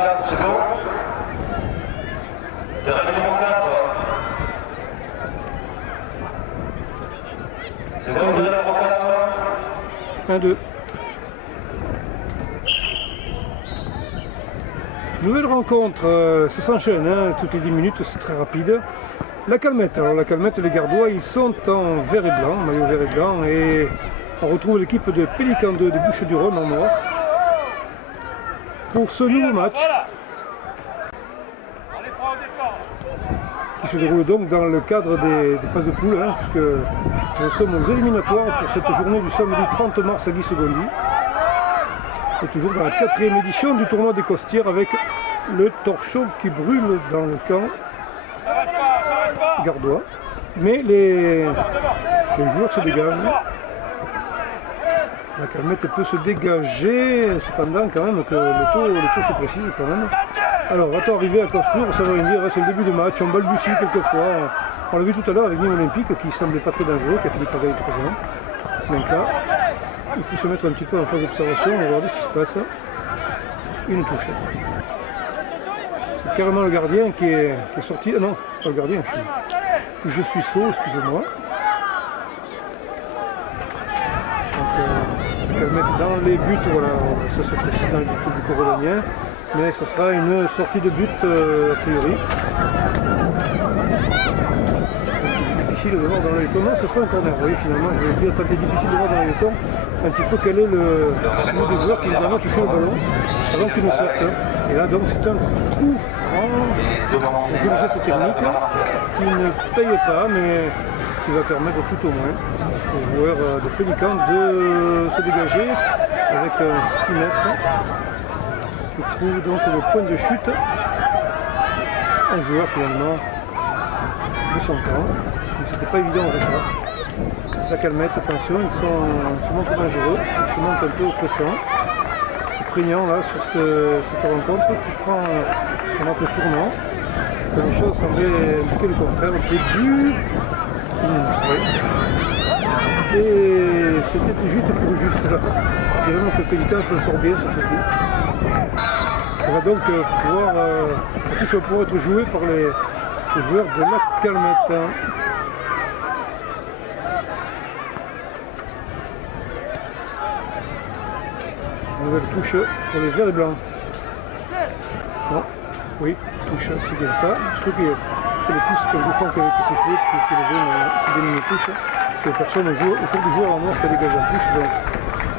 4, c'est bon. Terrain numéro 4. C'est bon, terrain numéro 4. 1-2. Nouvelle rencontre, ça s'enchaîne, hein, toutes les 10 minutes, c'est très rapide. La Calmette, alors la Calmette, les Gardois, ils sont en vert et blanc, maillot vert et blanc, et on retrouve l'équipe de Pélican 2 de Bouches-du-Rhône en noir pour ce nouveau match qui se déroule donc dans le cadre des phases de poule, hein, puisque nous sommes aux éliminatoires pour cette journée du samedi 30 mars à Guy-Segondy. Et toujours dans la 4e édition du tournoi des Costières avec le torchon qui brûle dans le camp gardois. Mais les joueurs se dégagent. La Calmette peut se dégager, cependant quand même que le taux se précise quand même. Alors va-t-on arriver à construire? Ça va rien dire, c'est le début de match, on balbutie quelquefois. On l'a vu tout à l'heure avec Nîmes Olympique qui semblait pas très dangereux, qui a fini par gagner 3-1. Donc là, il faut se mettre un petit peu en phase d'observation, on va regarder ce qui se passe. Une touche. C'est carrément le gardien qui est sorti. Non, pas le gardien, je suis sot, excusez-moi. Donc, Calmette dans les buts, voilà, ça se précise dans les buts du Corodonien. Mais ce sera une sortie de but a priori. Difficile de voir dans le ton. Non, ce sera un corner. Oui, finalement, je vais dire, tant que c'est difficile de voir dans le ton un petit peu quel est le des joueurs qui nous a touché le ballon avant qu'il ne sorte. Et là, donc, c'est un coup franc, un joli geste technique qui ne paye pas, mais qui va permettre tout au moins aux joueurs de Pélican de se dégager avec un 6 mètres. Qui trouve donc le point de chute. Un joueur finalement de son camp. Mais c'était pas évident au départ. La Calmette, attention, ils se montrent dangereux, ils se montrent un peu oppressants. Prégnant là sur cette rencontre qui prend un autre tournant. Les choses semblaient indiquer le contraire au début. Oui. C'était juste pour juste là. Je dirais que Pélican s'en sort bien sur ce coup. On va donc pouvoir, la touche va pouvoir être jouée par les joueurs de la Calmette. Nouvelle touche pour les verts et blancs. Non, oui, touche, c'est bien ça. Je trouve que c'est le pouce comme Bouffon qui avait été sifflé, puis c'est bien une touche. Parce que personne joue autour du joueur en noir qui a dégagé en touche, donc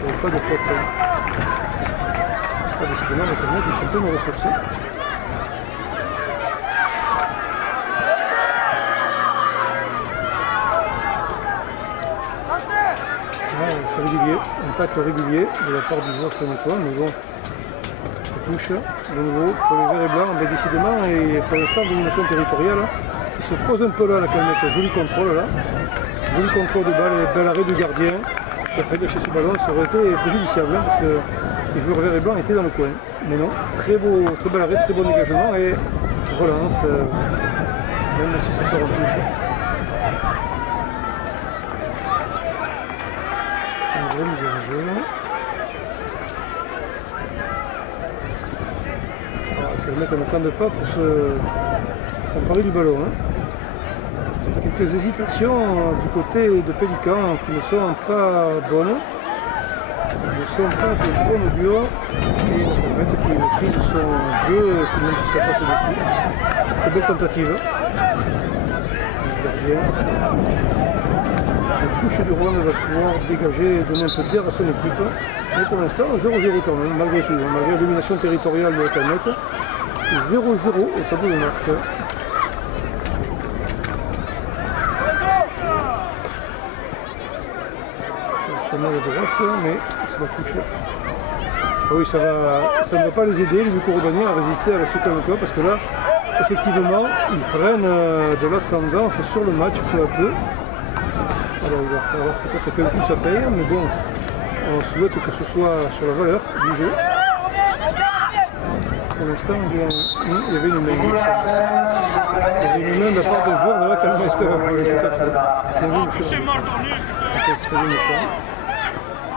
il n'y a pas de faute. Ah, décidément, les Calmettes, ils sont un peu mal ressourcés. C'est régulier, un tacle régulier de la part du joueur calmettois, mais bon, la touche de nouveau pour les verts et blancs, mais décidément, et pour l'instant, domination territoriale, il se pose un peu là la Calmette, joli contrôle là, joli contrôle de balle et bel arrêt du gardien qui a fait lâcher ce ballon, ça aurait été préjudiciable hein, parce que les joueurs verts et blancs étaient dans le coin, mais non, très bel arrêt, très bon dégagement et relance, même si ça sort en touche. Calmette n'attendent pas pour s'emparer du ballon. Hein. Quelques hésitations du côté de Pélican qui ne sont pas bonnes. Ne sont pas de bonnes duos. Et Calmette qui maîtrise son jeu, même si ça passe dessus. Très belle tentative. Le Bouches-du-Rhône va pouvoir dégager et donner un peu d'air à son équipe. Mais pour l'instant, 0-0 quand même, malgré tout, malgré la domination territoriale de la Calmette. 0-0 au tableau de marque. Sur son aile droite, mais ça va toucher. Ah oui, ça ne va pas les aider, les Corodoniens, à résister à la suite calmettois, parce que là, effectivement, ils prennent de l'ascendance sur le match peu à peu. Alors il va falloir peut-être qu'un coup ça paye, mais bon, on souhaite que ce soit sur la valeur du jeu. Pour l'instant, il y avait une main. Il y avait une main de la part d'un joueur de la Calmette. Tout à fait. C'est très méchant.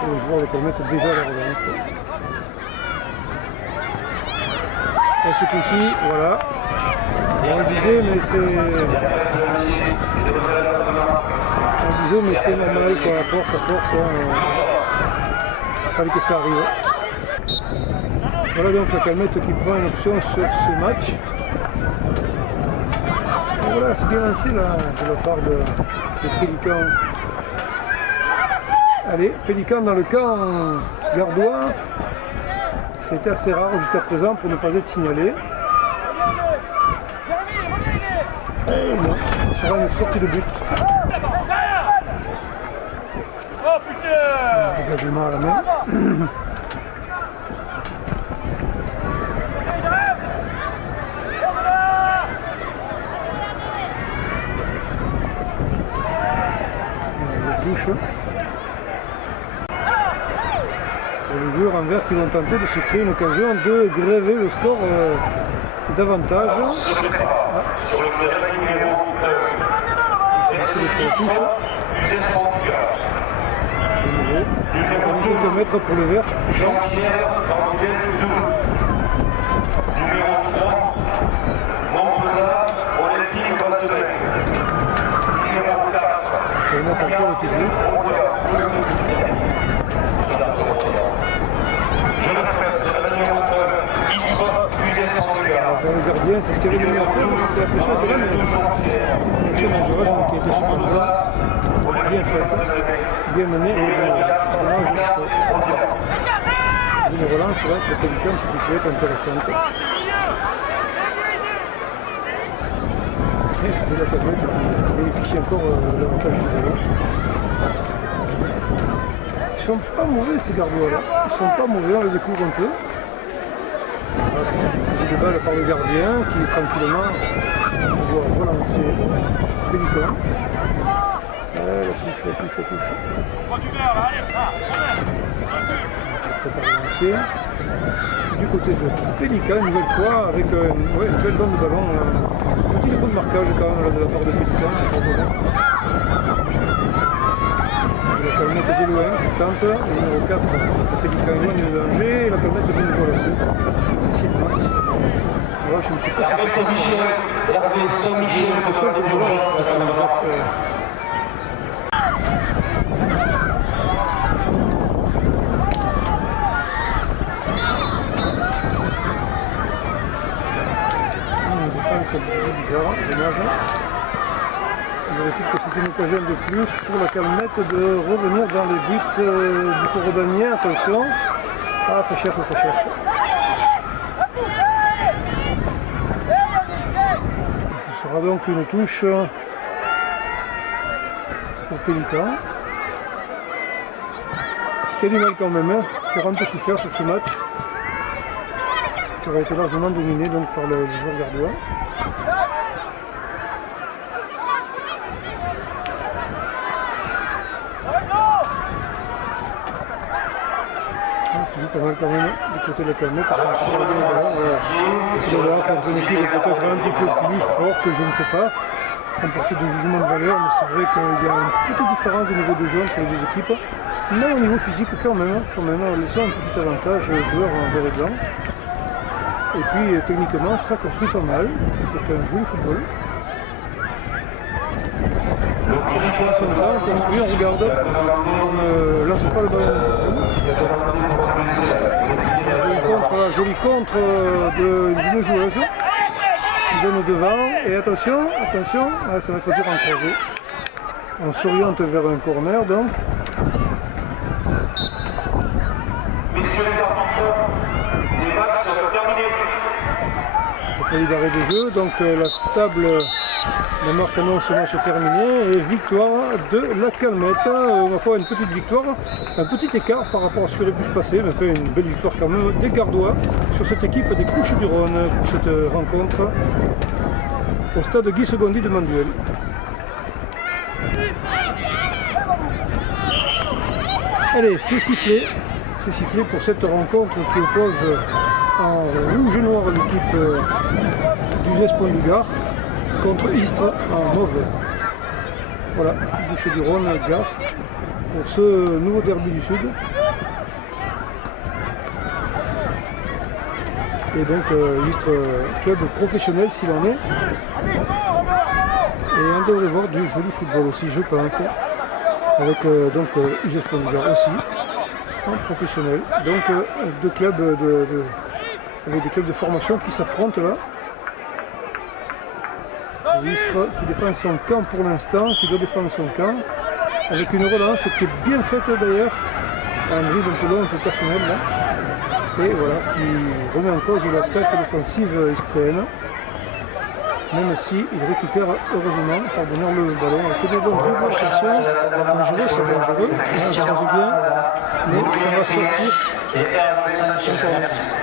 Et le joueur de la Calmette déjà à la relance. Et ce coup-ci, voilà. On le disait, mais c'est. Normal, quoi. À force, il fallait que ça arrive. Voilà donc la Calmette qui prend une option sur ce match. Et voilà, c'est bien lancé là, de la part de Pélican. Allez, Pélican dans le camp gardois. C'était assez rare jusqu'à présent pour ne pas être signalé. Et non, ce sera une sortie de but. Dégagement à la main. Touche. Et les joueurs en vert qui vont tenter de se créer une occasion de gréver le score davantage. Sur le terrain numéro 1. C'est le touche. Quelques mètres pour le vert. Jean-Pierre Daniel Doux. Numéro 3. Montpeza, Olympique Bastolet. Numéro 4. Et il monte encore toujours. Je le répète, numéro 2. Ispa Uzès-Santiago. Le gardien, c'est ce qu'il avait mis à faire, parce que la pression était là, mais c'était une action dangereuse qui a été cependant bien faite, bien menée et dommage. Une relance là, pour quelqu'un qui peut être intéressante. Et c'est la Calmette qui bénéficie encore l'avantage du ballon. Ils sont pas mauvais ces gardois là, ils sont pas mauvais, on les découvre un peu. Voilà, il s'agit de balle par le gardien qui tranquillement doit relancer Pélican. La touche. C'est prêt à relancer. Du côté de Pélican, une nouvelle fois, avec une belle bande de ballon. Un petit défaut de marquage quand même de la part de Pélican. La Calmette de loin qui tente. Le numéro 4, Pélican éloigne le danger. La Calmette de nouveau lancée. Voilà, je ne sais pas si Hervé Saint-Michel. C'est bizarre, dommage. Il aurait dit que c'était une occasion de plus pour la Calmette de revenir dans les buts du Corobanien. Attention. Ah, ça cherche. Ce sera donc une touche pour Pélican. Qui a du mal quand même, hein, qui a un peu souffert sur ce match. Qui aurait été largement dominé donc par le joueur gardois. C'est pas mal quand même du côté de la Calmette. C'est là contre une équipe peut-être un petit peu plus forte, je ne sais pas, sans porter de jugement de valeur, mais c'est vrai qu'il y a une petite différence au niveau de jeu entre les deux équipes. Mais au niveau physique quand même, on laisse un petit avantage aux joueurs en vert et blanc. Et puis techniquement ça construit pas mal, c'est un joli football. On construit, on regarde, on ne lance pas le ballon. Joli contre d'une joueuse. Qui donne devant. Et attention, ça va être dur en croisé. On s'oriente vers un corner donc. Messieurs les arbitres, les matchs sont terminés. Pays d'arrêt de jeu, donc la table de marque annonce ce match terminé et victoire de la Calmette. On va faire une petite victoire, un petit écart par rapport à ce qui aurait pu se passer, mais fait une belle victoire quand même des Gardois sur cette équipe des Bouches-du-Rhône pour cette rencontre au stade Guy Segondi de Manduel. Allez, c'est sifflé pour cette rencontre qui oppose en rouge et noir l'équipe d'Uzès Point du Gard contre Istres en mauve. Voilà, Bouches-du-Rhône, Gard pour ce nouveau derby du Sud. Et donc Istres club professionnel s'il en est. Et on devrait voir du joli football aussi, je pense. Avec donc US Pont-du-Gard aussi, en professionnel. Donc deux clubs avec des clubs de formation qui s'affrontent là. Istres qui défend son camp pour l'instant, qui doit défendre son camp, avec une relance qui est bien faite d'ailleurs, un dribble un peu long, un peu personnel là, et voilà, qui remet en cause l'attaque défensive istréenne, même si il récupère heureusement par bonheur le ballon. Il connaît donc dribble, attention, dangereux, c'est dangereux, ça passe bien, mais ça va sortir. Encore.